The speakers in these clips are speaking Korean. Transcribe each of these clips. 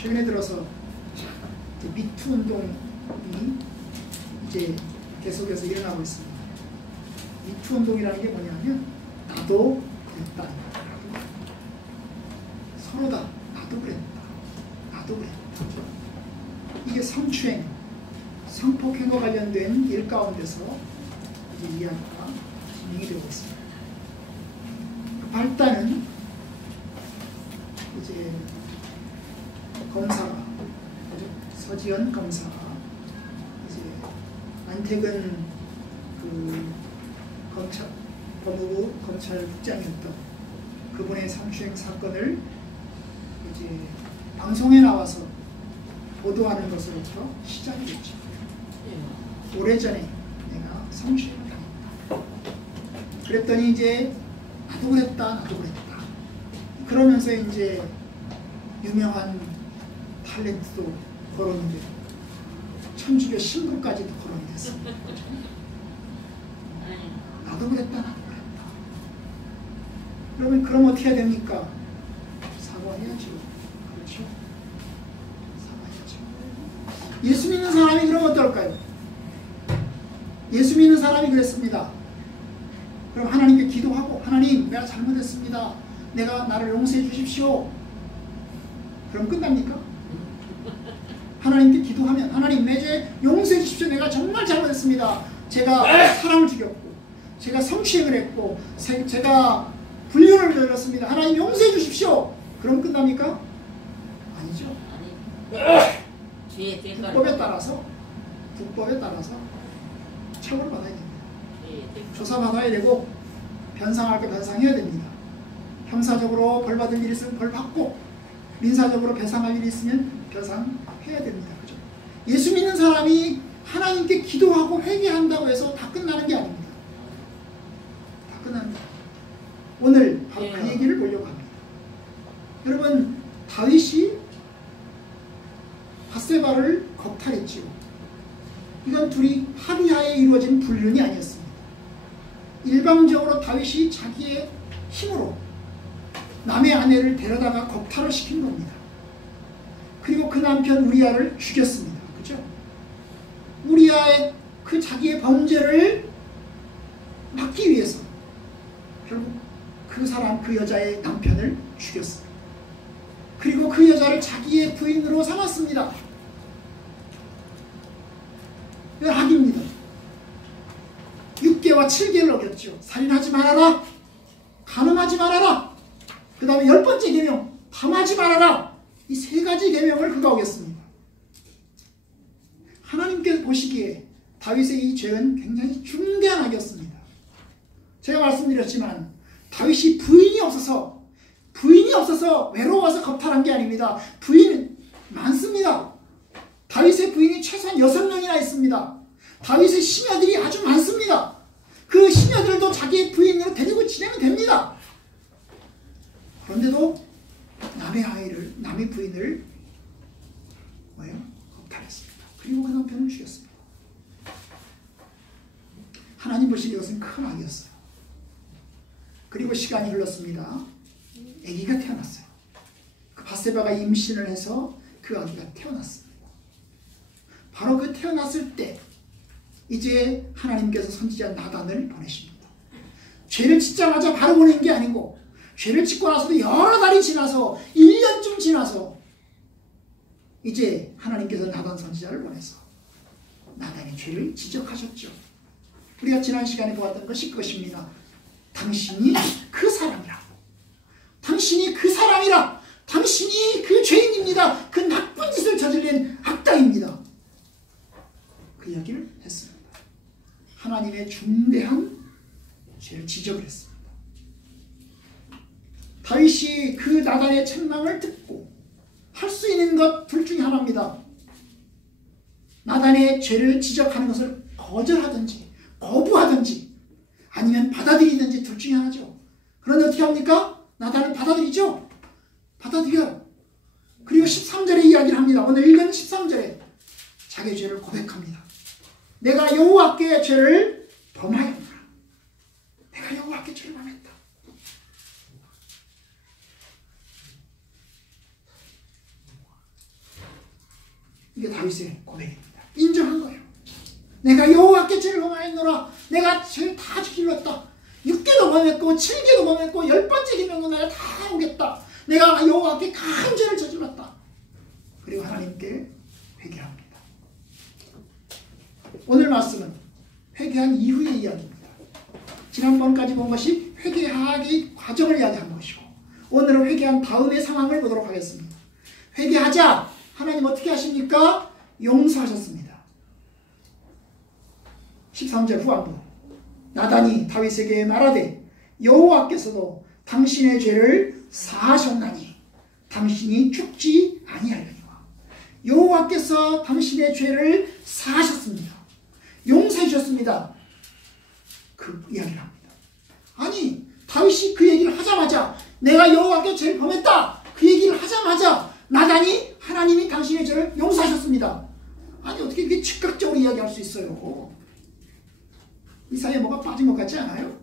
최근에 들어서 미투 운동이 이제 계속해서 일어나고 있습니다. 미투 운동이라는 게 뭐냐면 나도 그랬다. 서로다. 나도 그랬다. 나도 그랬다. 이게 성추행, 성폭행과 관련된 일 가운데서 이제 이야기가 진행이 되고 있습니다. 그 발단은 이제 검사가, 서지현 검사가 이제 안택은 그 법무부 검찰국장이었던 그분의 성추행 사건을 이제 방송에 나와서 보도하는 것으로부터 시작이 됐죠. 오래전에 내가 성추행을 당했다. 그랬더니 이제 나도 그랬다, 나도 그랬다. 그러면서 이제 유명한 탤런트도 거론이 되고 천주교 신부까지도 거론이 됐습니다. 나도 그랬다, 나도 그랬다. 그럼 어떻게 해야 됩니까? 사과해야죠. 그렇죠? 사과해야죠. 예수 믿는 사람이 그럼 어떨까요? 예수 믿는 사람이 그랬습니다. 그럼 하나님께 기도하고 하나님 내가 잘못했습니다. 내가 나를 용서해 주십시오. 그럼 끝납니까? 하나님께 기도하면 하나님 내 죄 용서해 주십시오. 내가 정말 잘못했습니다. 제가 사람을 죽였고 제가 성추행을 했고 제가 불륜을 저질렀습니다. 하나님 용서해 주십시오. 그럼 끝납니까? 아니죠. 국법에 따라서 처벌을 받아야 됩니다. 조사받아야 되고 변상할 거 변상해야 됩니다. 형사적으로 벌받을 일이 있으면 벌받고 민사적으로 배상할 일이 있으면 배상해야 됩니다. 그죠? 예수 믿는 사람이 하나님께 기도하고 회개한다고 해서 다 끝나는 게 아닙니다. 다 끝납니다. 오늘 바로 그 얘기를 보려고 합니다. 여러분 다윗이 밧세바를 겁탈했지요. 이건 둘이 합의하에 이루어진 불륜이 아니었습니다. 일방적으로 다윗이 자기의 힘으로 남의 아내를 데려다가 겁탈을 시킨 겁니다. 그리고 그 남편 우리아를 죽였습니다. 그죠? 우리아의 그 자기의 범죄를 막기 위해서 결국 그 사람, 그 여자의 남편을 죽였습니다. 그리고 그 여자를 자기의 부인으로 삼았습니다. 이건 악입니다. 6계와 7계를 어겼죠. 살인하지 말아라. 간음하지 말아라. 그 다음에 10번째 계명 탐하지 말아라. 이 3가지 계명을 그가 어겼습니다. 하나님께서 보시기에 다윗의 이 죄는 굉장히 중대한 악이었습니다. 제가 말씀드렸지만 다윗이 부인이 없어서 외로워서 겁탈한 게 아닙니다. 부인은 많습니다. 다윗의 부인이 최소한 6명이나 있습니다. 다윗의 시녀들이 아주 많습니다. 그 시녀들도 자기의 부인으로 데리고 지내면 됩니다. 그런데도 남의 부인을 겁탈했습니다. 그리고 그 남편을 죽였습니다. 하나님 보시기에 이것은 큰 악이었어요. 그리고 시간이 흘렀습니다. 아기가 태어났어요. 그 밧세바가 임신을 해서 그 아기가 태어났습니다. 바로 그 태어났을 때 이제 하나님께서 선지자 나단을 보내십니다. 죄를 짓자마자 바로 보낸 게 아니고 죄를 짓고 나서도 여러 달이 지나서 1년쯤 지나서 이제 하나님께서 나단 선지자를 보내서 나단의 죄를 지적하셨죠. 우리가 지난 시간에 보았던 것이 그것입니다. 당신이 그 사람이라. 당신이 그 사람이라. 당신이 그 죄인입니다. 그 나쁜 짓을 저질린 악당입니다. 그 이야기를 했습니다. 하나님의 중대한 죄를 지적을 했습니다. 다윗이 그 나단의 책망을 듣고 할 수 있는 것 둘 중에 하나입니다. 나단의 죄를 지적하는 것을 거절하든지 거부하든지 아니면 받아들이든지 둘 중에 하나죠. 그런데 어떻게 합니까? 나단은 받아들이죠. 받아들여요. 그리고 13절에 이야기를 합니다. 오늘 읽은 13절에 자기의 죄를 고백합니다. 내가 여호와께 죄를 범하였노라. 내가 여호와께 죄를 범했다. 이게 다윗의 고백입니다. 인정한 거예요. 내가 여호와께 죄를 범하였노라. 내가 죄를 다 저질렀다. 6개도 범했고 7개도 범했고 10번째 기명도 내가 다 오겠다. 내가 여호와께 큰 죄를 저질렀다. 그리고 하나님께 회개합니다. 오늘 말씀은 회개한 이후의 이야기입니다. 지난번까지 본 것이 회개하기 과정을 이야기한 것이고 오늘은 회개한 다음의 상황을 보도록 하겠습니다. 회개하자 하나님 어떻게 하십니까? 용서하셨습니다. 13절 후반부 나단이 다윗에게 말하되 여호와께서도 당신의 죄를 사하셨나니 당신이 죽지 아니하려니와. 여호와께서 당신의 죄를 사하셨습니다. 용서해 주셨습니다. 그 이야기를 합니다. 아니 다윗이 그 얘기를 하자마자 내가 여호와께 죄를 범했다 그 얘기를 하자마자 나단이 하나님이 당신의 죄를 용서하셨습니다. 아니 어떻게 이게 즉각적으로 이야기할 수 있어요? 이 사이에 뭐가 빠진 것 같지 않아요?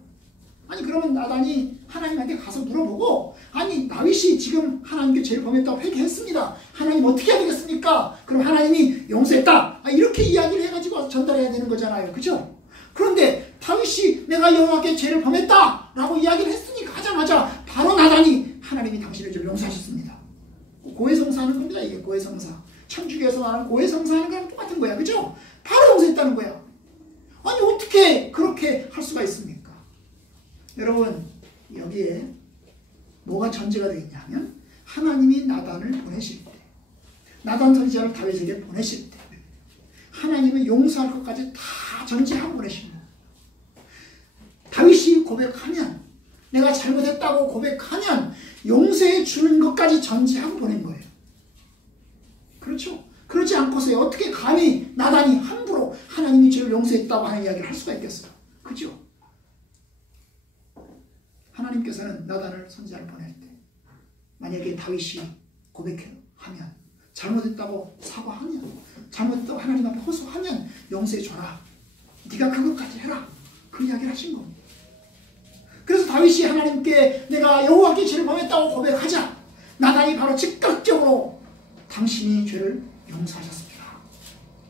아니 그러면 나단이 하나님한테 가서 물어보고 아니 다윗이 지금 하나님께 죄를 범했다고 회개했습니다. 하나님 어떻게 해야 되겠습니까? 그럼 하나님이 용서했다. 이렇게 이야기를 해가지고 전달해야 되는 거잖아요. 그죠? 그런데 다윗이 내가 여호와께 죄를 범했다 라고 이야기를 했으니까 하자마자 바로 나단이 하나님이 당신의 죄를 용서하셨습니다. 고해성사하는 겁니다. 이게 고해성사. 천주교에서 말하는 고해성사하는 거랑 똑같은 거야. 그죠? 바로 용서했다는 거야. 아니 어떻게 그렇게 할 수가 있습니까? 여러분 여기에 뭐가 전제가 되어 있냐 하면 하나님이 나단을 보내실 때 나단 선지자를 다윗에게 보내실 때 하나님은 용서할 것까지 다 전제하고 보내십니다. 다윗이 고백하면 내가 잘못했다고 고백하면 용서해 주는 것까지 전제하고 보낸 거예요. 그렇죠? 그렇지 않고서 어떻게 감히 나단이 함부로 하나님이 죄를 용서했다고 하는 이야기를 할 수가 있겠어요? 그죠? 하나님께서는 나단을 선지자를 보낼 때 만약에 다윗이 고백하면 잘못했다고 사과하면 잘못했다고 하나님 앞에 호소하면 용서해 줘라. 네가 그것까지 해라. 그 이야기를 하신 겁니다. 그래서 다윗이 하나님께 내가 여호와께 죄를 범했다고 고백하자 나단이 바로 즉각적으로 당신이 죄를 용서하셨습니다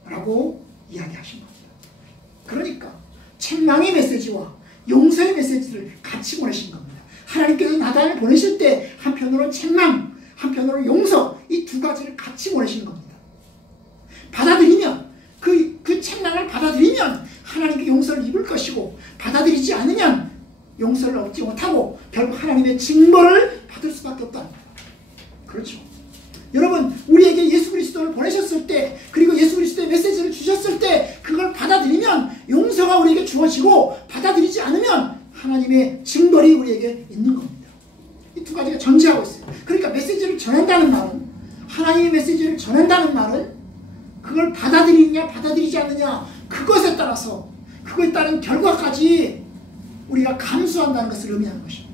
라고 이야기하신 겁니다. 그러니까 책망의 메시지와 용서의 메시지를 같이 보내신 겁니다. 하나님께서 나단을 보내실 때 한편으로 책망, 한편으로 용서 이 두 가지를 같이 보내시는 겁니다. 받아들이면 그 책망을 받아들이면 하나님께 용서를 입을 것이고 받아들이지 않으면 용서를 얻지 못하고 결국 하나님의 징벌을 받을 수밖에 없다는 거예요. 그렇죠. 여러분 우리에게 예수 그리스도를 보내셨을 때 그리고 예수 그리스도의 메시지를 주셨을 때 그걸 받아들이면 용서가 우리에게 주어지고 받아들이지 않으면 하나님의 징벌이 우리에게 있는 겁니다. 이 두 가지가 전제하고 있어요. 그러니까 메시지를 전한다는 말은 하나님의 메시지를 전한다는 말은 그걸 받아들이느냐 받아들이지 않느냐 그것에 따라서 그거에 따른 결과까지 우리가 감수한다는 것을 의미하는 것입니다.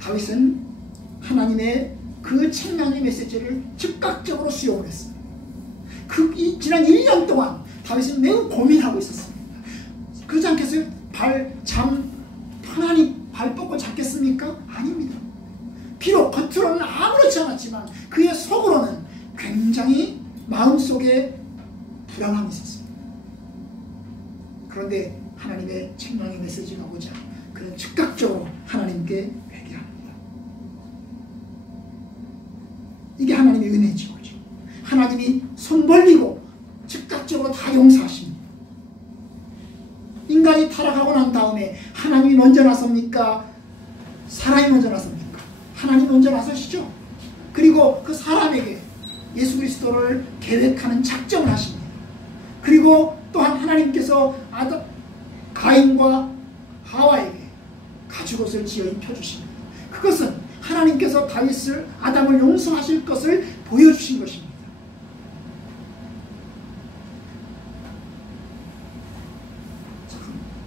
다윗은 하나님의 그 책망의 메시지를 즉각적으로 수용을 했습니다. 지난 1년 동안 다윗은 매우 고민하고 있었습니다. 그렇지 않겠어요? 편안히 발 뻗고 잤겠습니까? 아닙니다. 비록 겉으로는 아무렇지 않았지만 그의 속으로는 굉장히 마음속에 불안함이 있었습니다. 그런데 하나님의 책망의 메시지가 오자 그는 즉각적으로 하나님께 회개합니다. 이게 하나님의 은혜죠. 하나님이 손 벌리고 즉각적으로 다 용서하십니다. 인간이 타락하고 난 다음에 하나님이 먼저 나섭니까? 사람이 먼저 나섭니까? 하나님이 먼저 나서시죠. 그리고 그 사람에게 예수 그리스도를 계획하는 작정을 하십니다. 그리고 또한 하나님께서 가인과 하와에게 가죽옷을 지어 입혀주십니다. 그것은 하나님께서 아담을 용서하실 것을 보여주신 것입니다.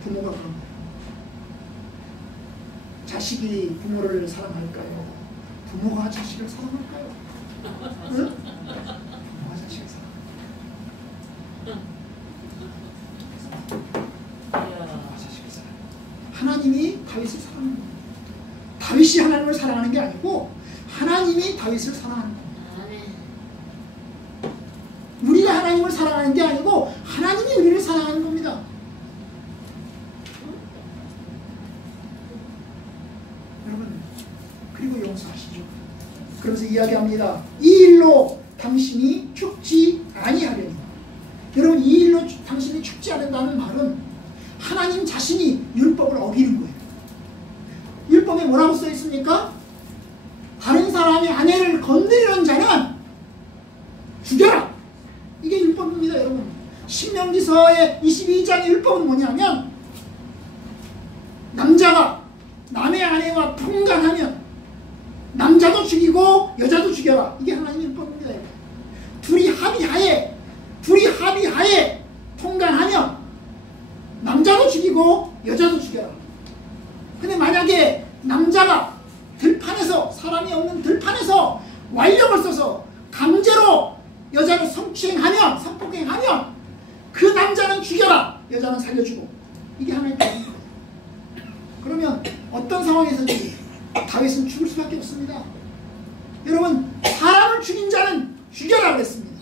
부모가 그런 거예요. 자식이 부모를 사랑할까요? 부모가 자식을 사랑할까요? 응? 부모가 자식을 사랑합니다. 하나님이 다윗을 사랑합니다. 다윗이 하나님을 사랑하는 게 아니고 하나님이 다윗을 사랑하는 겁니다. 우리가 하나님을 사랑하는 게 아니고 하나님이 우리를 사랑하는 겁니다. 여러분, 그리고 용서하시죠. 그러면서 이야기합니다. 이 일로 당신이 죽지 아니하려니. 여러분, 이 일로 당신이 죽지 않는다는 말은 하나님 자신이 율법을 어기는 거예요. 율법에 뭐라고 써 있습니까? 다른 사람의 아내를 건드리는 자는 죽여라. 이게 율법입니다, 여러분. 신명기서의 22장의 율법은 뭐냐면 남자가 남의 아내와 통간하면 남자도 죽이고 여자도 죽여라. 이게 하나님의 율법입니다. 둘이 합의하에 통간하면 남자도 죽이고 여자도 죽여라. 근데 만약에 남자가 들판에서, 사람이 없는 들판에서 완력을 써서 강제로 여자를 성추행하면, 성폭행하면 그 남자는 죽여라, 여자는 살려주고. 이게 하나의 법입니다. 그러면 어떤 상황에서든지 다윗은 죽을 수밖에 없습니다. 여러분, 사람을 죽인 자는 죽여라 그랬습니다.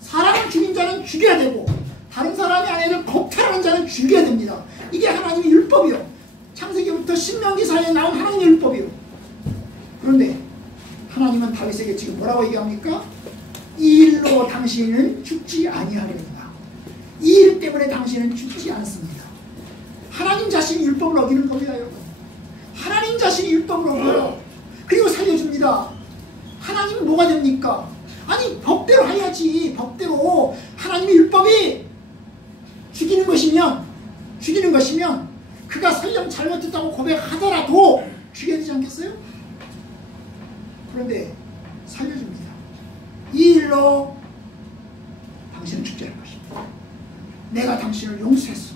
사람을 죽인 자는 죽여야 되고 다른 사람의 아내를 겁탈하는 자는 죽여야 됩니다. 이게 하나님의 율법이요. 창세기부터 신명기사에 나온 하나님의 율법이요. 그런데 하나님은 다윗에게 지금 뭐라고 얘기합니까? 이 일로 당신은 죽지 아니하려니와. 이 일 때문에 당신은 죽지 않습니다. 하나님 자신이 율법을 어기는 겁니다, 여러분. 하나님 자신이 율법을 어겨요. 그리고 살려줍니다. 하나님은 뭐가 됩니까? 아니, 법대로 해야지. 법대로. 하나님의 율법이 죽이는 것이면 그가 설령 잘못했다고 고백하더라도 죽여야 되지 않겠어요? 그런데 살려줍니다. 이 일로 당신은 죽지 않을 것입니다. 내가 당신을 용서했어.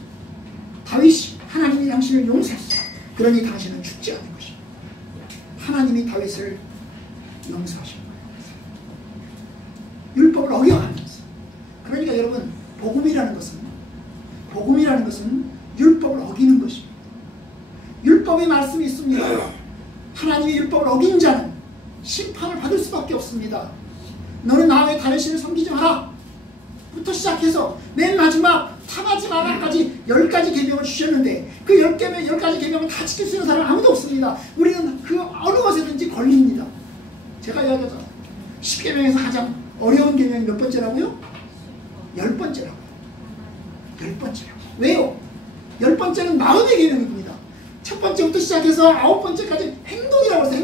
다윗이 하나님이 당신을 용서했어. 그러니 당신은 죽지 않을 것입니다. 하나님이 다윗을 용서하신 거예요. 율법을 어겨가면서. 그러니까 여러분, 복음이라는 것은 율법을 어기는 것입니다. 율법의 말씀이 있습니다. 하나님의 율법을 어긴 자는 심판을 받을 수밖에 없습니다. 너는 나 외에 다른 신을 섬기지 마라 부터 시작해서 맨 마지막 탐하지 마라까지 10가지 계명을 주셨는데 그 10가지 계명을 다 지킬 수 있는 사람은 아무도 없습니다. 우리는 그 어느 것에든지 걸립니다. 제가 이야기하잖아요. 10계명에서 가장 어려운 계명이 몇 번째라고요? 10번째라고요. 10번째라고. 왜요? 10번째는 마음의 계명입니다. 첫 번째부터 시작해서 9번째까지 행동이라고 해서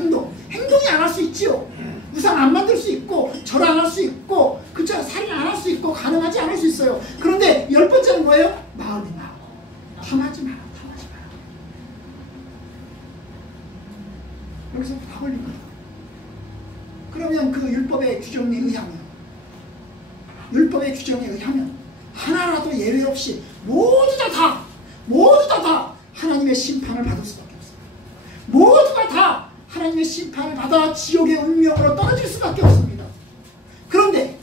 행동이 안 할 수 있지요. 우상 안 만들 수 있고 절 안 할 수 있고 그쵸? 살인 안 할 수 있고 가능하지 않을 수 있어요. 그런데 10번째는 뭐예요? 마음이 마음. 탐하지 마라. 여기서 다 걸립니다. 그러면 그 율법의 규정에 의하면 하나라도 예외 없이 모두 다 하나님의 심판을 받을 수밖에 없습니다. 모두가 다 하나님의 심판을 받아 지옥의 운명으로 떨어질 수밖에 없습니다. 그런데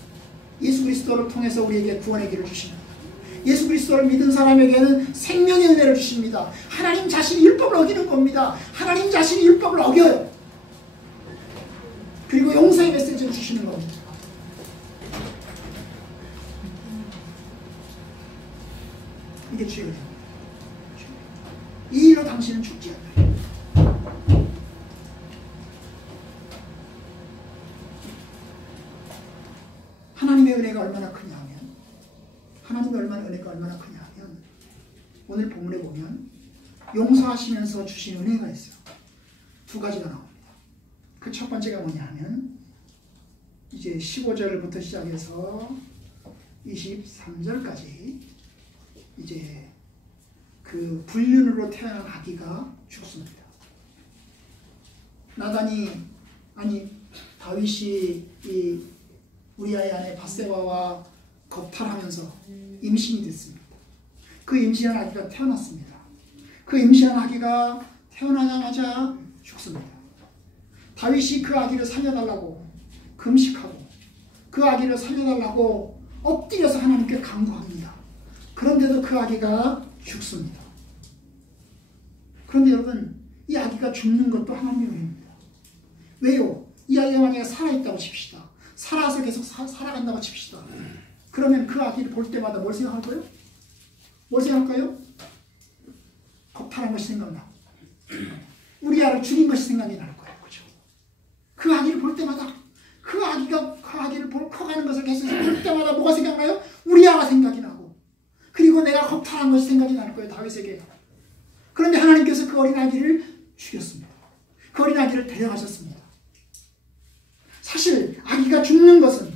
예수 그리스도를 통해서 우리에게 구원의 길을 주십니다. 예수 그리스도를 믿은 사람에게는 생명의 은혜를 주십니다. 하나님 자신이 율법을 어기는 겁니다. 하나님 자신이 율법을 어겨요. 그리고 용서의 메시지를 주시는 겁니다. 이게 죄가 됩니다. 이 일로 당신은 죽지 않아요. 하나님의 은혜가 얼마나 크냐 하면 오늘 본문에 보면 용서하시면서 주신 은혜가 있어요. 두 가지가 나옵니다. 그 첫 번째가 뭐냐 하면 이제 15절부터 시작해서 23절까지 이제 그 불륜으로 태어난 아기가 죽습니다. 다윗이 이 우리아의 아내 밧세바와 겁탈하면서 임신이 됐습니다. 그 임신한 아기가 태어났습니다. 그 임신한 아기가 태어나자마자 죽습니다. 다윗이 그 아기를 살려달라고 금식하고 그 아기를 살려달라고 엎드려서 하나님께 간구합니다. 그런데도 그 아기가 죽습니다. 그런데 여러분, 이 아기가 죽는 것도 하나님의 은혜입니다. 왜요? 이 아이가 만약에 살아있다고 칩시다. 살아서 계속 살아간다고 칩시다. 그러면 그 아기를 볼 때마다 뭘 생각할 거예요? 뭘 생각할까요? 겁탈한 것이 생각나. 우리 아를 죽인 것이 생각이 날 거예요. 그죠? 그 아기를 볼 때마다 그 아기를 커가는 것을 계속 볼 때마다 뭐가 생각나요? 우리 아가 생각이 나고, 그리고 내가 겁탈한 것이 생각이 날 거예요. 다윗에게. 그런데 하나님께서 그 어린 아기를 죽였습니다. 그 어린 아기를 데려가셨습니다. 사실 아기가 죽는 것은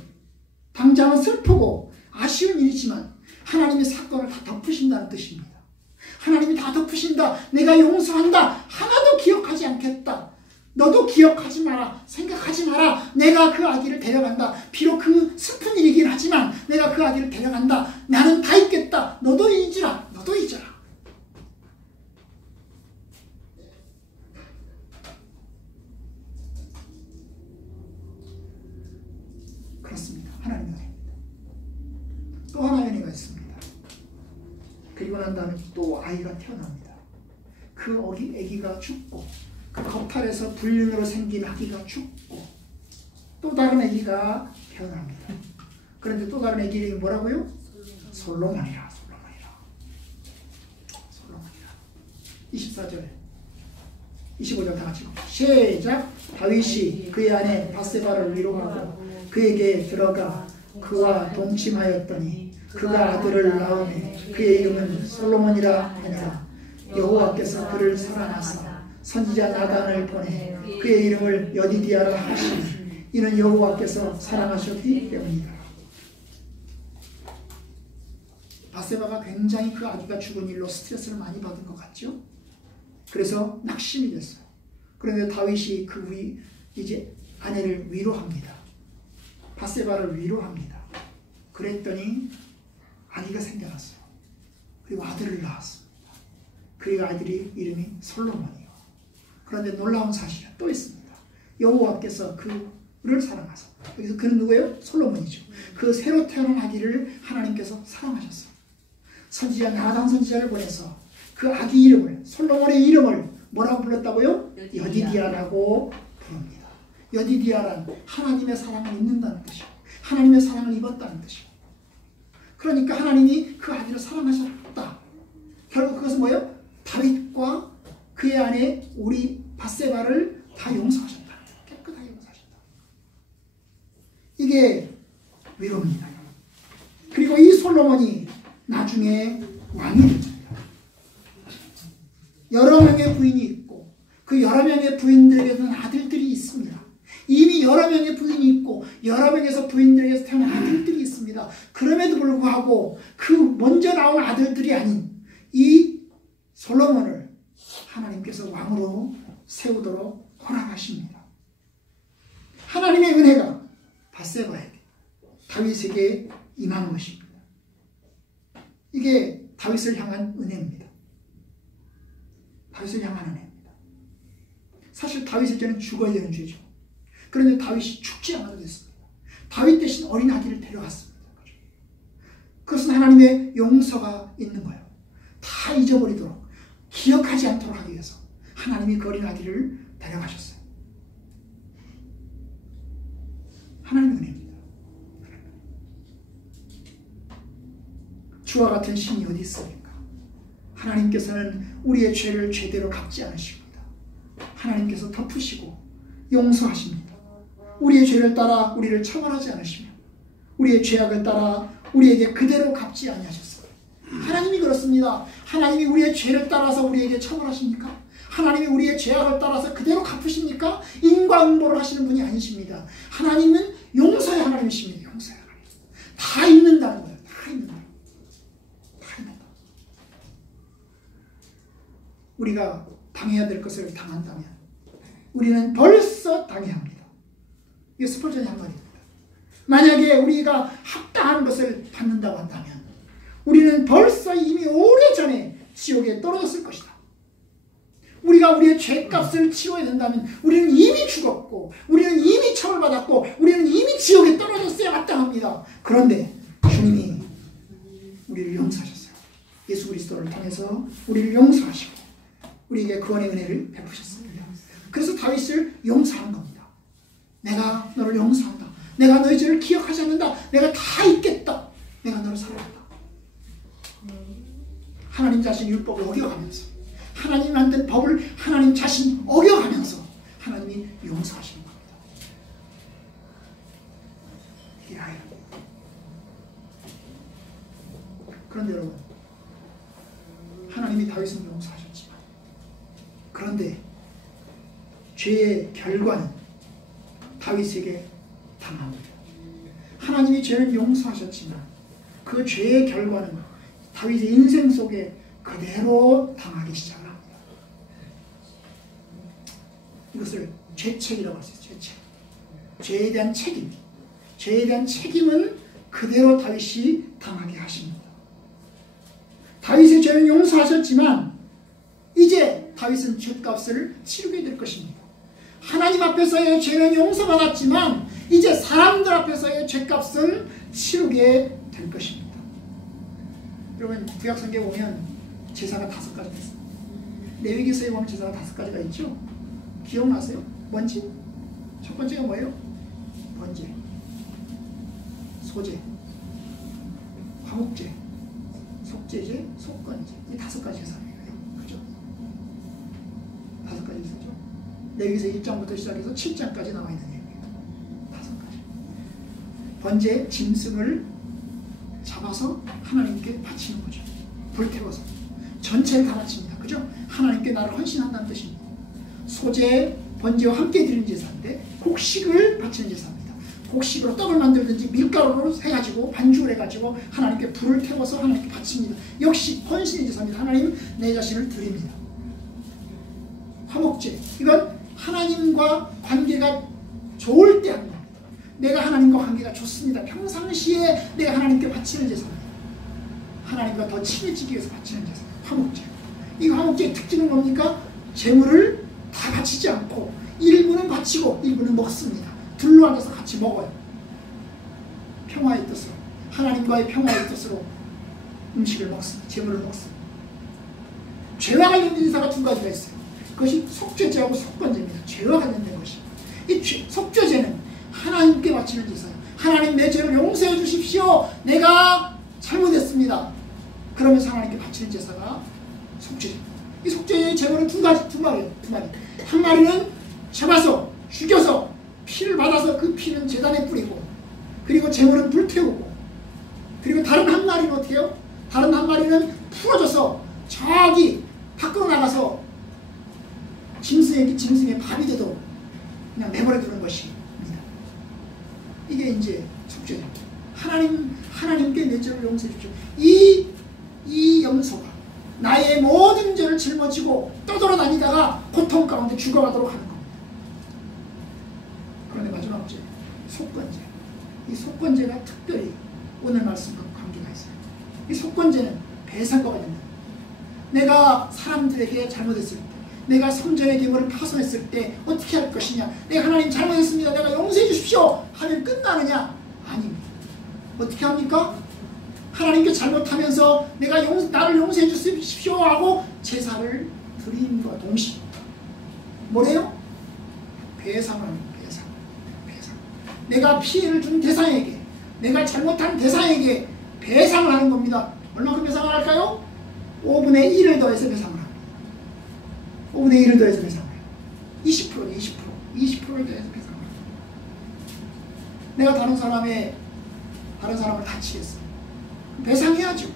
당장은 슬프고 아쉬운 일이지만 하나님의 사건을 다 덮으신다는 뜻입니다. 하나님이 다 덮으신다. 내가 용서한다. 하나도 기억하지 않겠다. 너도 기억하지 마라. 생각하지 마라. 내가 그 아기를 데려간다. 비록 그 슬픈 일이긴 하지만 내가 그 아기를 데려간다. 나는 다 잊겠다. 너도 잊으라. 너도 잊어라. 그렇습니다. 하나님의 은혜입니다. 또 하나의 은혜가 있습니다. 그리고 난 다음에 또 아이가 태어납니다. 그 아기가 죽고, 그 겁탈에서 불륜으로 생긴 아기가 죽고, 또 다른 아기가 태어납니다. 그런데 또 다른 아기 이름이 뭐라고요? 솔로몬이라. 24절 25절 다 같이 시작. 다윗이 그의 아내 밧세바를 위로하고 그에게 들어가 그와 동침하였더니 그가 아들을 낳으매 그의 이름은 솔로몬이라 하니라. 여호와께서 그를 사랑하사 선지자 나단을 보내 그의 이름을 여디디아라 하시니 이는 여호와께서 사랑하셨기 때문이다. 밧세바가 굉장히 그 아기가 죽은 일로 스트레스를 많이 받은 것 같죠. 그래서 낙심이 됐어요. 그런데 다윗이 이제 아내를 위로합니다. 밧세바를 위로합니다. 그랬더니 아기가 생겨났어요. 그리고 아들을 낳았습니다. 그 아들이 이름이 솔로몬이요. 그런데 놀라운 사실이 또 있습니다. 여호와께서 그를 사랑하사. 여기서 그는 누구예요? 솔로몬이죠. 그 새로 태어난 아기를 하나님께서 사랑하셨어요. 선지자 나단 선지자를 보내서 그 아기 이름을, 솔로몬의 이름을 뭐라고 불렀다고요? 여디디아라고 부릅니다. 여디디아란 하나님의 사랑을 입는다는 뜻이요. 하나님의 사랑을 입었다는 뜻이요. 그러니까 하나님이 그 아기를 사랑하셨다. 결국 그것은 뭐예요? 다윗과 그의 아내 우리 밧세바를 다 용서하셨다. 깨끗하게 용서하셨다. 이게 위로입니다. 그리고 이 솔로몬이 나중에 왕이 됩니다. 여러 명의 부인이 있고 그 여러 명의 부인들에게는 아들들이 있습니다. 이미 여러 명의 부인이 있고 여러 명에서 부인들에게서 태어난 아들들이 있습니다. 그럼에도 불구하고 그 먼저 나온 아들들이 아닌 이 솔로몬을 하나님께서 왕으로 세우도록 허락하십니다. 하나님의 은혜가 밧세바에게, 다윗에게 임한 것입니다. 이게 다윗을 향한 은혜입니다. 다윗을 향한 은혜입니다. 사실 다윗의 죄는 죽어야 되는 죄죠. 그런데 다윗이 죽지 않아도 됐습니다. 다윗 대신 어린 아기를 데려갔습니다. 그것은 하나님의 용서가 있는 거예요. 다 잊어버리도록, 기억하지 않도록 하기 위해서 하나님이 그 어린 아기를 데려가셨어요. 하나님의 은혜입니다. 주와 같은 신이 어디 있습니까? 하나님께서는 우리의 죄를 죄대로 갚지 않으십니다. 하나님께서 덮으시고 용서하십니다. 우리의 죄를 따라 우리를 처벌하지 않으시며 우리의 죄악을 따라 우리에게 그대로 갚지 아니하셨어요. 하나님이 그렇습니다. 하나님이 우리의 죄를 따라서 우리에게 처벌하십니까? 하나님이 우리의 죄악을 따라서 그대로 갚으십니까? 인과응보를 하시는 분이 아니십니다. 하나님은 용서의 하나님이십니다. 용서의 하나님. 다 잊는다는 거예요. 다 잊는다. 다 잊는다. 우리가 당해야 될 것을 당한다면 우리는 벌써 당해야 합니다. 이게 스펄전의 한마디입니다. 만약에 우리가 합당한 것을 받는다고 한다면 우리는 벌써 이미 오래전에 지옥에 떨어졌을 것이다. 우리가 우리의 죄값을 치러야 된다면 우리는 이미 죽었고 우리는 이미 처벌받았고 우리는 이미 지옥에 떨어졌어야 마땅합니다. 그런데 주님이 우리를 용서하셨어요. 예수 그리스도를 통해서 우리를 용서하시고 우리에게 구원의 은혜를 베푸셨습니다. 그래서 다윗을 용서한 겁니다. 내가 너를 용서한다. 내가 너의 죄를 기억하지 않는다. 내가 다 잊겠다. 내가 너를 사랑한다. 하나님 자신 율법을 어겨가면서 하나님 만든 법을 하나님 자신 어겨가면서 하나님이 용서하시는 겁니다. 이게 아이라. 그런데 여러분, 하나님이 다윗은 용서하셨지만 그런데 죄의 결과는 다윗에게 당합니다. 하나님이 죄를 용서하셨지만 그 죄의 결과는 다윗의 인생 속에 그대로 당하기 시작을 합니다. 이것을 죄책이라고 할 수 있어요. 죄책. 죄에 대한 책임. 죄에 대한 책임은 그대로 다윗이 당하게 하십니다. 다윗의 죄는 용서하셨지만 이제 다윗은 죄값을 치르게 될 것입니다. 하나님 앞에서의 죄는 용서받았지만 이제 사람들 앞에서의 죄값은 치르게 될 것입니다. 여러분, 구약성경에 보면 제사가 5가지가 있습니다. 레위기서에 보면 제사가 5가지가 있죠. 기억나세요? 뭔지? 첫 번째가 뭐예요? 번제, 소제, 화목제, 속죄제, 속건제. 이 5가지 제사예요. 그죠? 5가지 제사죠. 레위기서 1장부터 시작해서 7장까지 나와 있는 내용이에요. 5가지. 번제, 짐승을 잡아서 하나님께 바치는 거죠. 불태워서 전체를 다 바칩니다. 그죠? 하나님께 나를 헌신한다는 뜻입니다. 소제, 번제와 함께 드리는 제사인데 곡식을 바치는 제사입니다. 곡식으로 떡을 만들든지 밀가루로 해가지고 반죽을 해가지고 하나님께 불을 태워서 하나님께 바칩니다. 역시 헌신의 제사입니다. 하나님, 내 자신을 드립니다. 화목제, 이건 하나님과 관계가 좋을 때 하는 겁니다. 내가 하나님과 관계가 좋습니다. 평상시에 내가 하나님께 바치는 제사입니다. 하나님과 더 친해지기 위해서 바치는 제사, 화목제. 이 화목제의 특징은 뭡니까? 재물을 다 바치지 않고 일부는 바치고 일부는 먹습니다. 둘러앉아서 같이 먹어요. 평화의 뜻으로, 하나님과의 평화의 뜻으로 음식을 먹습니다. 재물을 먹습니다. 죄와 관련된 제사가 2가지가 있어요. 그것이 속죄제하고 속건제입니다. 죄와 관련된 것입니다. 이 속죄제는 하나님께 바치는 제사예요. 하나님, 내 죄를 용서해 주십시오. 내가 잘못했습니다. 그러면서 하나님께 바치는 제사가 속죄제입니다. 이 속죄제의 제물은 2마리예요. 한 마리는 잡아서 죽여서 피를 받아서 그 피는 제단에 뿌리고, 그리고 제물은 불태우고, 그리고 다른 한 마리는 어떻게 해요? 다른 한 마리는 풀어져서 저기 밖으로 나가서 짐승의 밥이 되도록 그냥 내버려 두는 것입니다. 이게 이제 속죄입니다. 하나님께 내 죄를 용서해 주십시오. 이 염소가 나의 모든 죄를 짊어지고 떠돌아다니다가 고통 가운데 죽어가도록 하는 겁니다. 그런데 마지막 죄, 속건제. 이 속건제가 특별히 오늘 말씀과 관계가 있어요. 이 속건제는 배상과 관련된, 내가 사람들에게 잘못했을 때, 내가 성전의 계명을 파손했을 때 어떻게 할 것이냐. 내가 하나님 잘못했습니다. 내가 용서해 주십시오 하면 끝나느냐? 아닙니다. 어떻게 합니까? 하나님께 잘못하면서 나를 용서해 주십시오 하고 제사를 드림과 동시에 뭐래요? 배상을 합니다. 배상. 내가 피해를 준 대상에게, 내가 잘못한 대상에게 배상을 하는 겁니다. 얼마큼 배상을 할까요? 5분의 1을 더해서 배상을 합니다. 5분의 1을 더해서 배상을 해요. 20%를 더해서 배상을 합니다. 내가 다른 사람을 다치겠어. 배상해야죠.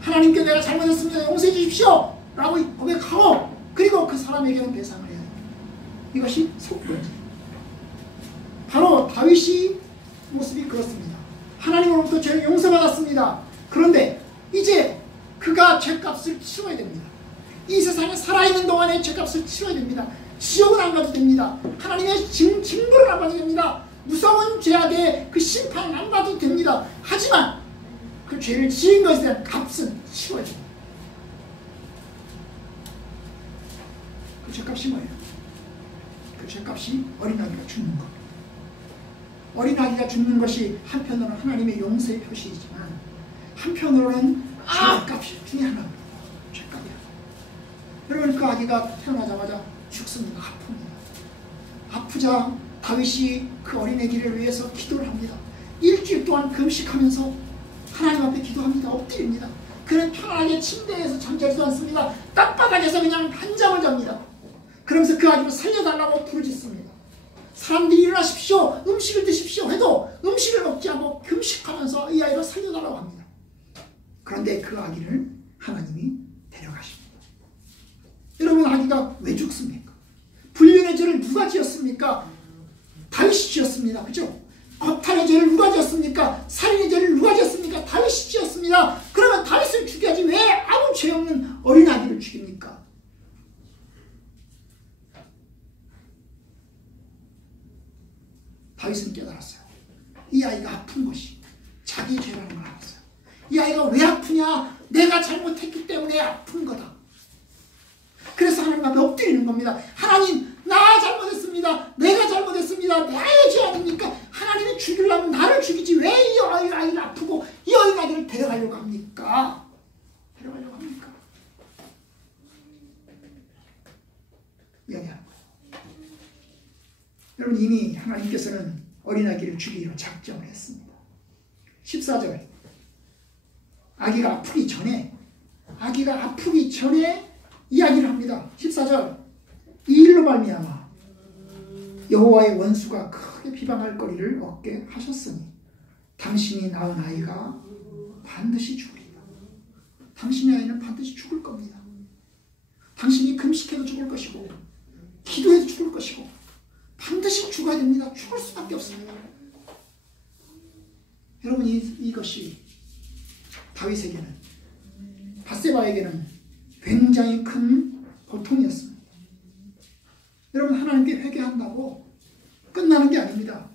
하나님께 내가 잘못했습니다. 용서해 주십시오 라고 고백하고, 그리고 그 사람에게는 배상을 해야 됩니다. 이것이 속건제. 바로 다윗이 모습이 그렇습니다. 하나님으로부터 죄를 용서받았습니다. 그런데 이제 그가 죄값을 치러야 됩니다. 이 세상에 살아있는 동안에 죄값을 치러야 됩니다. 지옥은 안 가도 됩니다. 하나님의 징벌을 안 받아도 됩니다. 무서운 죄악의 그 심판을 안 받아도 됩니다. 하지만 그 죄를 지은 것에 대한 값은 치러야 됩니다. 그 죄값이 뭐예요? 그 죄값이 어린아기가 죽는 것. 어린아기가 죽는 것이 한편으로는 하나님의 용서의 표시이지만 한편으로는 죄값이 중에 하나입니다. 죄값이야. 여러분, 그 아기가 태어나자마자 죽습니다. 아픕니다. 아프자 다윗이 그 어린아기를 위해서 기도를 합니다. 일주일 동안 금식하면서 하나님 앞에 기도합니다. 엎드립니다. 그는 편안하게 침대에서 잠자지도 않습니다. 땅바닥에서 그냥 한잠을 잡니다. 그러면서 그 아기를 살려달라고 부르짖습니다. 사람들이 일어나십시오, 음식을 드십시오 해도 음식을 먹지 않고 금식하면서 이 아이를 살려달라고 합니다. 그런데 그 아기를 하나님이 데려가십니다. 여러분, 아기가 왜 죽습니까? 불륜의 죄를 누가 지었습니까? 다윗이 지었습니다. 그죠? 거탈의 죄를 누가 지었습니까? 살인의 죄를 누가 지었습니까? 다윗이 지었습니다. 그러면 다윗을 죽여야지 왜 아무 죄 없는 어린아기를 죽입니까? 다윗은 깨달았어요. 이 아이가 아픈 것이 자기 죄라는 걸 알았어요. 이 아이가 왜 아프냐? 내가 잘못했기 때문에 아픈 거다. 그래서 하나님 앞에 엎드리는 겁니다. 하나님, 나 잘못했습니다. 내가 잘못했습니다. 나의 죄 아닙니까? 하나님이 죽이려면 나를 죽이지 왜 이 아이를 아프고 이 어린아이를 데려가려고 합니까? 데려가려고 합니까? 이야기하는 거예요. 여러분, 이미 하나님께서는 어린아기를 죽이기로 작정을 했습니다. 14절, 아기가 아프기 전에 이야기를 합니다. 14절, 이 일로 말미암아 여호와의 원수가 크게 비방할 거리를 얻게 하셨으니 당신이 낳은 아이가 반드시 죽으리라. 당신의 아이는 반드시 죽을 겁니다. 당신이 금식해도 죽을 것이고 기도해도 죽을 것이고 반드시 죽어야 됩니다. 죽을 수밖에 없습니다. 여러분, 이것이 다윗에게는, 밧세바에게는 굉장히 큰 고통이었습니다. 여러분, 하나님께 회개한다고 끝나는 게 아닙니다.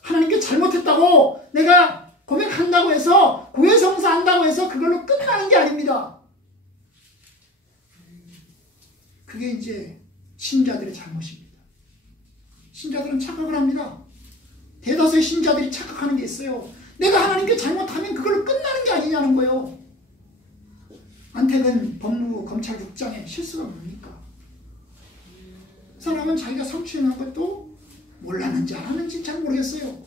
하나님께 잘못했다고 내가 고백한다고 해서, 고해성사한다고 해서 그걸로 끝나는 게 아닙니다. 그게 이제 신자들의 잘못입니다. 신자들은 착각을 합니다. 대다수의 신자들이 착각하는 게 있어요. 내가 하나님께 잘못하면 그걸로 끝나는 게 아니냐는 거예요. 안택은 법무부 검찰국장의 실수가 뭡니까? 사람은 자기가 성추행한 것도 몰랐는지 알았는지 잘 모르겠어요.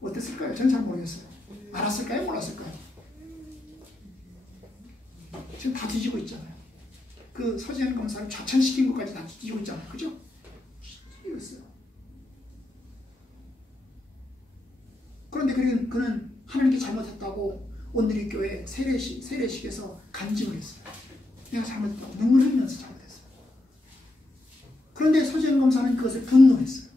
어땠을까요? 저는 잘 모르겠어요. 알았을까요? 몰랐을까요? 지금 다 뒤지고 있잖아요. 그 서지현 검사를 좌천시킨 것까지 다 뒤지고 있잖아요. 그죠? 이랬어요. 그런데 그는 하나님께 잘못했다고 오늘의 교회 세례식에서 간증을 했어요. 내가 잘못했다고 눈물 흘리면서 잘못했어요. 그런데 서지현 검사는 그것을 분노했어요.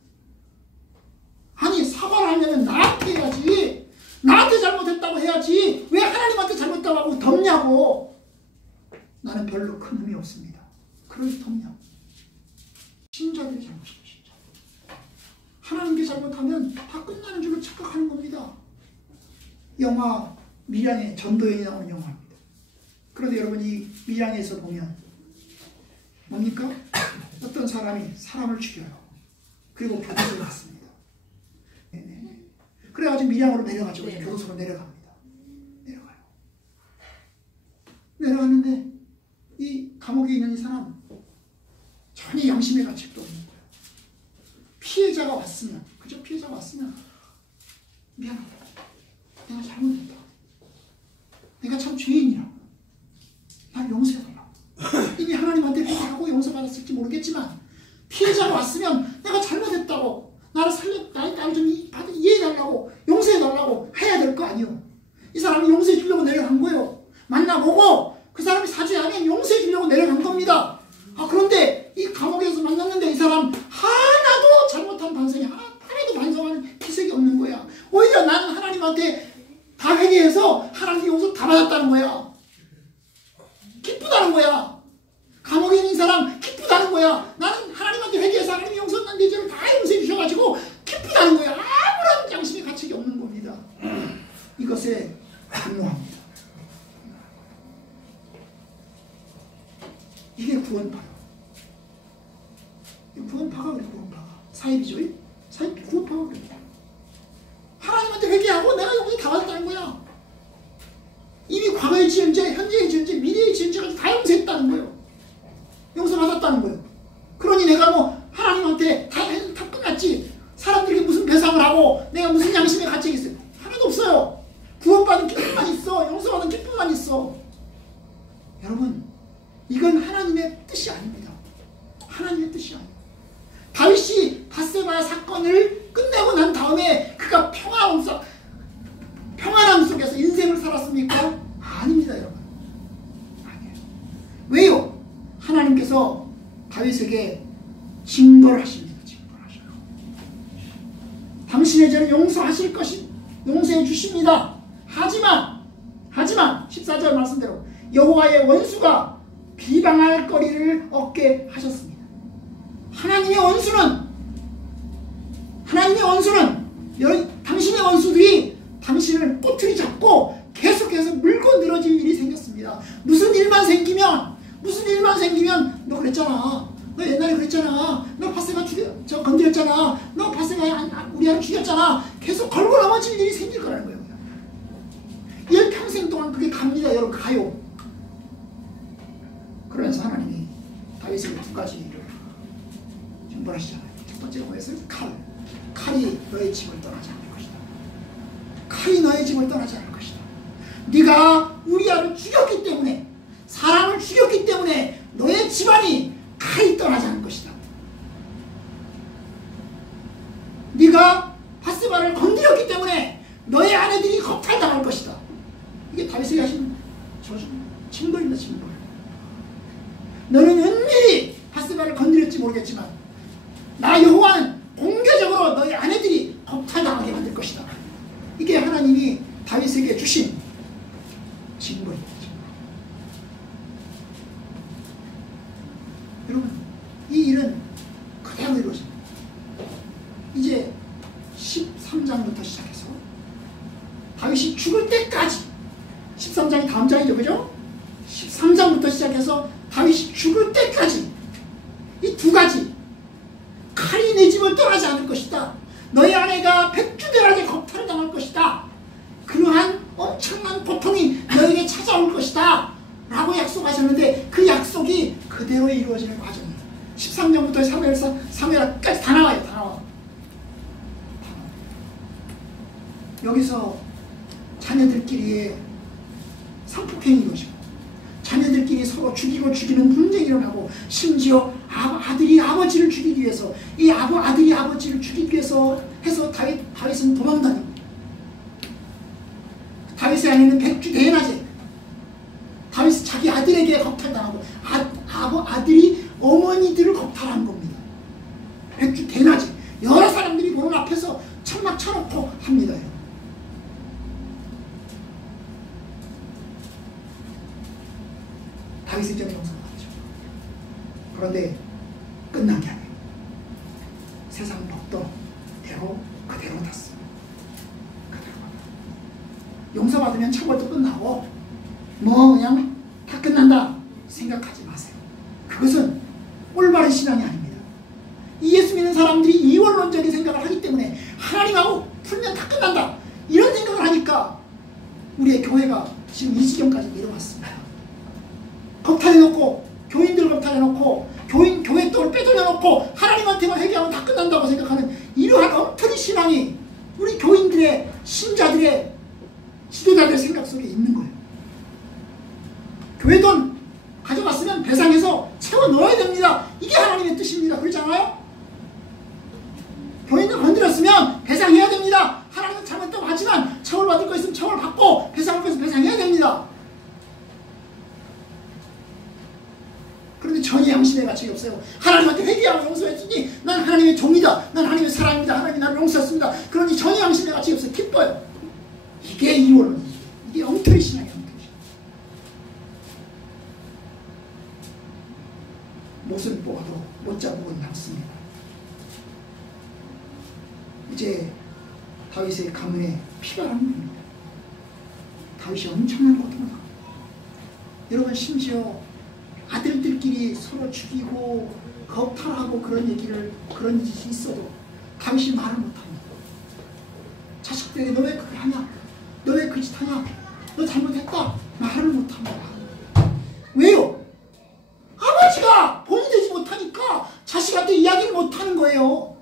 아니, 사과를 하려면 나한테 해야지. 나한테 잘못했다고 해야지. 왜 하나님한테 잘못했다고 하고 덮냐고. 나는 별로 큰 힘이 없습니다. 그러지 덮냐고. 신자들이 잘못이에요. 신자. 하나님께 잘못하면 다 끝나는 줄로 착각하는 겁니다. 영화 밀양의 전도연이 나오는 영화입니다. 그런데 여러분, 이 밀양에서 보면 뭡니까? 어떤 사람이 사람을 죽여요. 그리고 교도소에 갔습니다. 그래가지고 밀양으로 내려가죠. 교도소로 내려갑니다. 내려가는데 이 감옥에 있는 이 사람 전혀 양심의 가책도 없는 거예요. 피해자가 왔으면, 그죠? 피해자가 왔으면 미안하다. 내가 잘못했다. 내가 참 죄인이라고. 날 용서해달라고. 이미 하나님한테 회개하고 용서받았을지 모르겠지만 피해자가 왔으면 내가 잘못했다고, 나를 좀 이해해달라고, 용서해달라고 해야 될 거 아니에요. 이 사람이 용서해 주려고 내려간 거예요. 만나보고 그 사람이 사죄하면 용서해 주려고 내려간 겁니다. 그런데 이 감옥에서 만났는데 이 사람 하나도 잘못한 반성이 하나도 반성하는 기색이 없는 거야. 오히려 나는 하나님한테 다 회개해서 하나님 용서 다 받았다는 거야. 기쁘다는 거야. 감옥에 있는 사람 기쁘다는 거야. 나는 하나님한테 회개해서 하나님이 용서한 내 죄를 다 용서해 주셔가지고 기쁘다는 거야. 아무런 양심의 가책이 없는 겁니다. 이것에 분노합니다. 이게 구원파요. 구원파가 그래. 구원파가 사입이죠. 사입 구원파가 그래. 하나님한테 회개하고 내가 용서 다 받았다는 거야. 이미 과거의 지은 죄, 현재의 지은 죄, 미래의 지은 죄까지 다 용서했다는 거예요. 용서받았다는 거예요. 그러니 내가 뭐 하나님한테 다 끝났지. 사람들에게 무슨 배상을 하고 내가 무슨 양심의 가책이 있어요. 하나도 없어요. 구원받은 기쁨만 있어. 용서받은 기쁨만 있어. 여러분, 이건 하나님의 뜻이 아닙니다. 하나님의 뜻이 아니에요. 다윗이 밧세바 사건을 끝내고 난 다음에 그가 평안함 속에서 인생을 살았습니까? 아닙니다, 여러분. 아니에요. 왜요? 하나님께서 다윗에게 징벌을 하십니다. 징벌하셔요. 당신의 죄를 용서하실 것이 용서해 주십니다. 하지만 14절 말씀대로 여호와의 원수가 비방할 거리를 얻게 하셨습니다. 하나님의 원수는 당신의 원수들이 당신을 꼬투리 잡고 계속해서 물고 늘어질 일이 생겼습니다. 무슨 일만 생기면 너 그랬잖아. 너 옛날에 그랬잖아. 너 밧세바 건드렸잖아. 너 밧세바 우리 아들 죽였잖아. 계속 걸고 넘어질 일이 생길 거라는 거예요. 일평생 동안 그게 갑니다. 여러분, 가요. 그러면서 하나님이 다윗에게 두 가지를 징벌하시잖아요. 첫 번째가 뭐였어요? 칼이 너의 집을 떠나지 않을 것이다. 칼이 너의 집을 떠나지 않을 것이다. 네가 우리아를 죽였기 때문에, 사람을 죽였기 때문에 너의 집안이 칼이 떠나지 않을 것이다. 네가 밧세바를 건드렸기 때문에 너의 아내들이 겁탈당할 것이다. 이게 다윗에게 하신 징벌입니다. 징벌. 너는 은밀히 밧세바를 건드렸지 모르겠지만 나 여호와는 공개적으로 너희 아내들이 겁탈당하게 만들 것이다. 이게 하나님이 다윗에게 주신 징벌입니다. 여러분, 이 일은 그대로 이루어집니다. 이제 13장부터 시작해서 다윗이 죽을 때까지, 13장이 다음 장이죠, 그죠? 13장부터 시작해서 다윗이 죽을 때까지 이 두 가지, 칼이 내 집을 떠나지 않을 것이다. 너희 아내가 백주대라게 겁탈을 당할 것이다. 그러한 엄청난 고통이 너에게 찾아올 것이다 라고 약속하셨는데 그 약속이 그대로 이루어지는 과정입니다. 13장부터 사무엘까지 다 나와요. 다 나와. 여기서 자녀들끼리의 상폭행이 이루어지고, 자녀들끼리 서로 죽이는 분쟁이 일어나고, 심지어 아들이 아버지를 죽이기 위해서, 아들이 아버지를 죽이기 위해서 해서 다윗은 도망다니고, 다윗의 아내는 백주대낮에 다윗이 자기 아들에게 겁탈당하고, 아들이 어머니들을 겁탈한 겁니다. 백주대낮에 여러 사람들이 보는 앞에서 천막 쳐놓고 합니다. 다윗의 점이 용서받았죠. 그런데 끝난 게 아니에요. 세상 법도대로 그대로 탔습니다. 그대로. 용서받으면 처벌도 끝나고 그냥 다 끝난다 생각하지 마세요. 그것은 올바른 신앙이 아닙니다. 이 예수 믿는 사람들이 이원론적인 생각을 하기 때문에 하나님하고 풀면 다 끝난다 이런 생각을 하니까 우리의 교회가 지금 이 지경까지 내려왔습니다. 겁탈해놓고, 교인들 겁탈해놓고, 교회 떡을 빼돌려놓고 하나님한테만 회개하면 다 끝난다고 생각하는 이러한 엉터리 신앙이 우리 교인들의, 신자들의, 지도자들의 생각 속에 있는 거예요. 교회 돈 가져갔으면 배상해서 채워 넣어야 됩니다. 이게 하나님의 뜻입니다. 그렇잖아요? 교인들 건드렸으면 배상해야 됩니다. 하나님은 잘못했다고 하지만 처벌받을 거 있으면 처벌받고 배상할 거 있으면 배상해야 됩니다. 그런데 전혀 양심의 가책이 없어요. 하나님한테 회개하고 용서했으니 난 하나님의 종이다. 난 하나님의 사람입니다. 하나님이 나를 용서했습니다. 그러니 전혀 양심의 가책이 없어요. 기뻐요. 이게 이원론이에요. 이게 엉터리 신앙이에요. 엉터리 신앙. 못은 뽑아도 못자국은 남습니다. 이제 다윗의 가문에 피가 나는 겁니다. 다윗이 엄청난 고통을 당합니다. 여러분, 심지어 아들들끼리 서로 죽이고 겁탈하고 그런 짓이 있어도 다윗이 말을 못합니다. 자식들에게 너 왜 그걸 하냐? 너 왜 그 짓 하냐? 너 잘못했다. 말을 못합니다. 왜요? 아버지가 본이 되지 못하니까 자식한테 이야기를 못하는 거예요.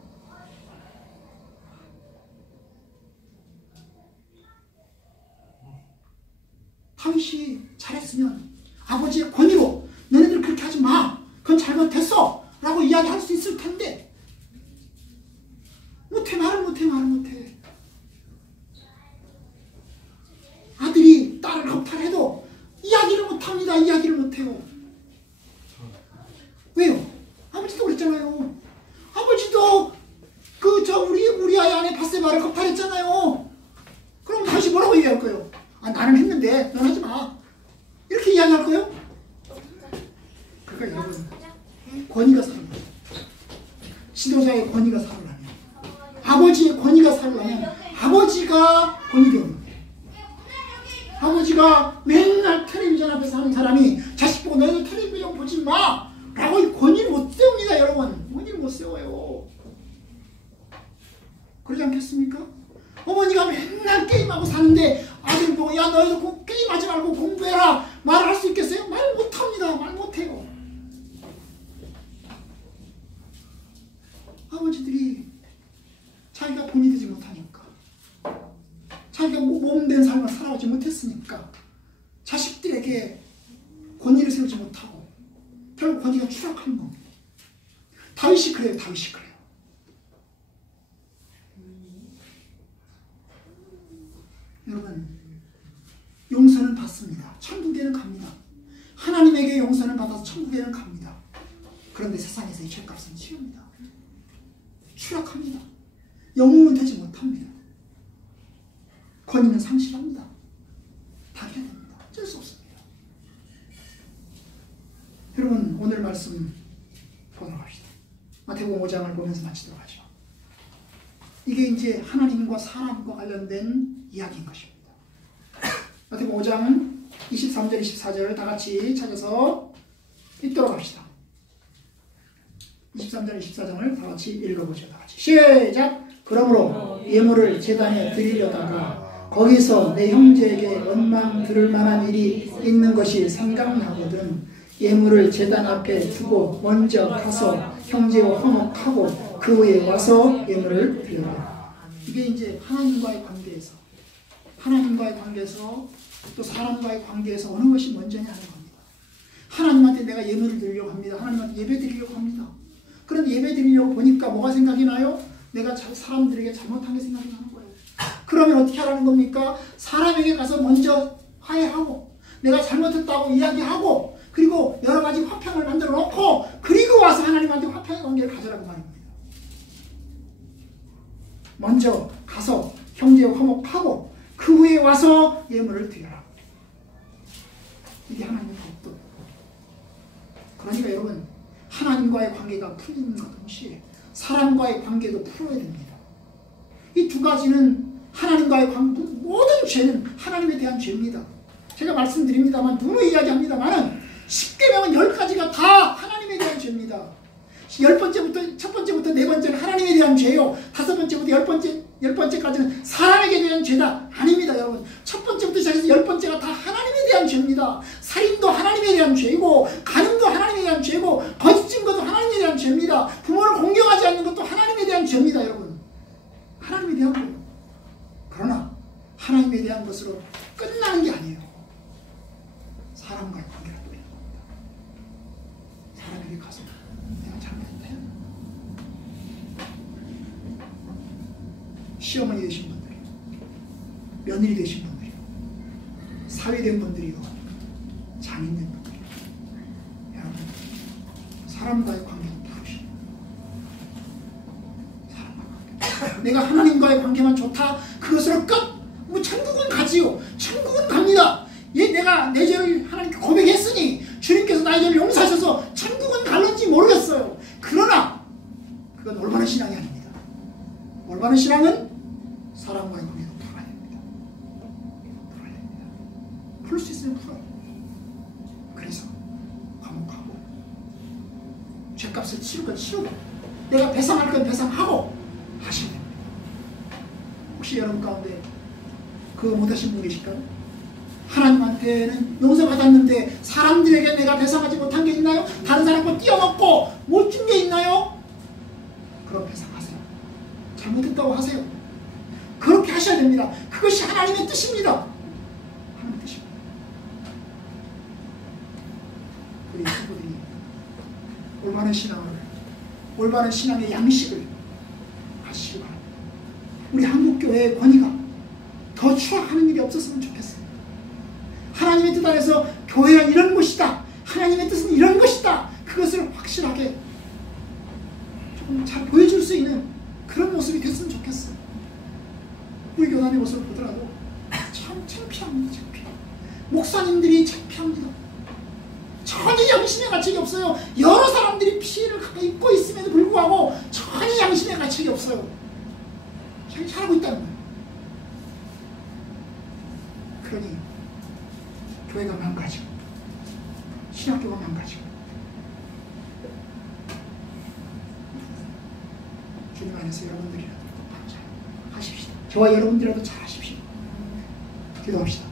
다윗이 잘했으면 아버지의 권위로 너네들 그렇게 하지 마, 그건 잘못했어 라고 이야기할 수 있을 텐데 말을 못해. 아들이 딸을 겁탈해도 이야기를 못해요. 왜요? 아버지도 그랬잖아요. 아버지도 우리 아이 안에 밧세바를 겁탈했잖아요. 그럼 다시 뭐라고 얘기할 거예요? 나는 했는데 넌 하지 마, 이렇게 이야기할 거예요? 그러니까 여러분, 권위가 살아나요. 지도자의 권위가 살아나요. 아버지의 권위가 살아나면 아버지가 권위 되는 거예요. 아버지가 맨날 텔레비전 앞에서 하는 사람이 자식 보고 너희들 텔레비전 보지 마 라고 권위를 못 세웁니다. 여러분, 권위를 못 세워요. 그러지 않겠습니까? 어머니가 맨날 게임하고 사는데 아들 보고 야 너희들 게임하지 말고 공부해라 말을 할 수 있겠어요? 말 못합니다. 말 못해요. 아버지들이 자기가 본이 되지 못하니까, 자기가 몸된 삶을 살아오지 못했으니까 자식들에게 권위를 세우지 못하고 결국 권위가 추락하는 겁니다. 다윗이 그래요. 여러분, 용서는 받습니다. 천국에는 갑니다. 하나님에게 용서는 받아서 천국에는 갑니다. 그런데 세상에서의 죄값은 치릅니다. 추락합니다. 영웅은 되지 못합니다. 권위는 상실합니다. 당해야 됩니다. 어쩔 수 없습니다. 여러분, 오늘 말씀 보도록 합시다. 마태복음 5장을 보면서 마치도록 하죠. 이게 이제 하나님과 사람과 관련된 이야기인 것입니다. 마태복음 5장은 23절, 24절을 다 같이 찾아서 읽도록 합시다. 23절, 24절을 다 같이 읽어보죠. 다 같이 시작! 그러므로 예물을 제단에 드리려다가 거기서 내 형제에게 원망 들을 만한 일이 있는 것이 생각나거든 예물을 제단 앞에 두고 먼저 가서 형제와 화목하고 그 후에 와서 예물을 드려라. 이게 이제 하나님과의 관계에서 또 사람과의 관계에서 어느 것이 먼저냐 하는 겁니다. 하나님한테 내가 예물을 드리려고 합니다. 하나님한테 예배 드리려고 합니다. 그런데 예배 드리려고 보니까 뭐가 생각이 나요? 내가 사람들에게 잘못한 게 생각이 나는 거예요. 그러면 어떻게 하라는 겁니까? 사람에게 가서 먼저 화해하고 내가 잘못했다고 이야기하고 그리고 여러 가지 화평을 만들어 놓고 그리고 와서 하나님한테 화평의 관계를 가져라고 말입니다. 먼저 가서 형제와 화목하고 그 후에 와서 예물을 드려라. 이게 하나님의 법도. 그러니까 여러분, 하나님과의 관계가 풀리는과 동시에 사람과의 관계도 풀어야 됩니다. 이 두 가지는 하나님과의 관계, 모든 죄는 하나님에 대한 죄입니다. 제가 말씀드립니다만, 누누이 이야기합니다만 10계명은 10가지가 다 하나님에 대한 죄입니다. 첫 번째부터 네 번째는 하나님에 대한 죄요. 다섯 번째부터 열 번째까지는 사람에게 대한 죄다. 아닙니다, 여러분. 첫 번째부터 시작해서 10번째가 다 하나님에 대한 죄입니다. 살인도 하나님에 대한 죄이고, 간음도 하나님에 대한 죄고, 거짓 증거도 하나님에 대한 죄입니다. 부모를 공경하지 않는 것도 하나님에 대한 죄입니다, 여러분. 하나님에 대한 거예요. 그러나 하나님에 대한 것으로 끝나는 게 아니에요. 사람과의 관계가 또 있는 겁니다. 사람에게 가서 내가 잘못했다. 시어머니 되신 분들이, 며느리 되신 분들이, 사회된 분들이요, 장인된 분들이, 여러분, 사람과의 관계도 풀으시고, 사람과의 관계. 내가 하나님과의 관계만 좋다, 그것으로 끝! 뭐 천국은 가지요. 천국은 갑니다. 내가 내 죄를 하나님께 고백했으니 주님께서 나의 죄를 용서하셔서 천국은 갈는지 모르겠어요. 그러나 그건 올바른 신앙이 아닙니다. 올바른 신앙은 사람과의 관계도 풀어야 됩니다. 풀어야 됩니다. 풀 수 있으면 풀어요. 그래서 화목하고 죄값을 치를 건 치르고 내가 배상할 건 배상하고 하시면 됩니다. 혹시 여러분 가운데 그거 못하신 분 계실까요? 하나님한테는 용서받았는데 사람들에게 내가 배상하지 못한 게 있나요? 다른 사람 거 띄어먹고 못 준 게 있나요? 그럼 배상하세요. 잘못했다고 하세요. 그렇게 하셔야 됩니다. 그것이 하나님의 뜻입니다. 하나님의 뜻입니다. 올바른 신앙을, 올바른 신앙의 양식을 가지시기 바랍니다. 우리 한국교회의 권위가 더 추락하는 일이 없었으면 좋겠어요. 하나님의 뜻 안에서 교회는 이런 곳이다, 하나님의 뜻은 이런 것이다, 그것을 확실하게 조금 잘 보여줄 수 있는 그런 모습이 됐으면 좋겠어요. 우리 교단의 모습을 보더라도 참 창피합니다. 창피해. 목사님들이 창피합니다. 전혀 양심의 가책이 없어요. 여러 사람들이 피해를 입고 있음에도 불구하고 전혀 양심의 가책이 없어요. 잘 잘하고 있다는 거예요. 그러니 교회가 망가지고 신학교가 망가지고 주님 안에서 여러분들이라도 잘 하십시다. 저와 여러분들이라도 잘 하십시오. 기도합시다.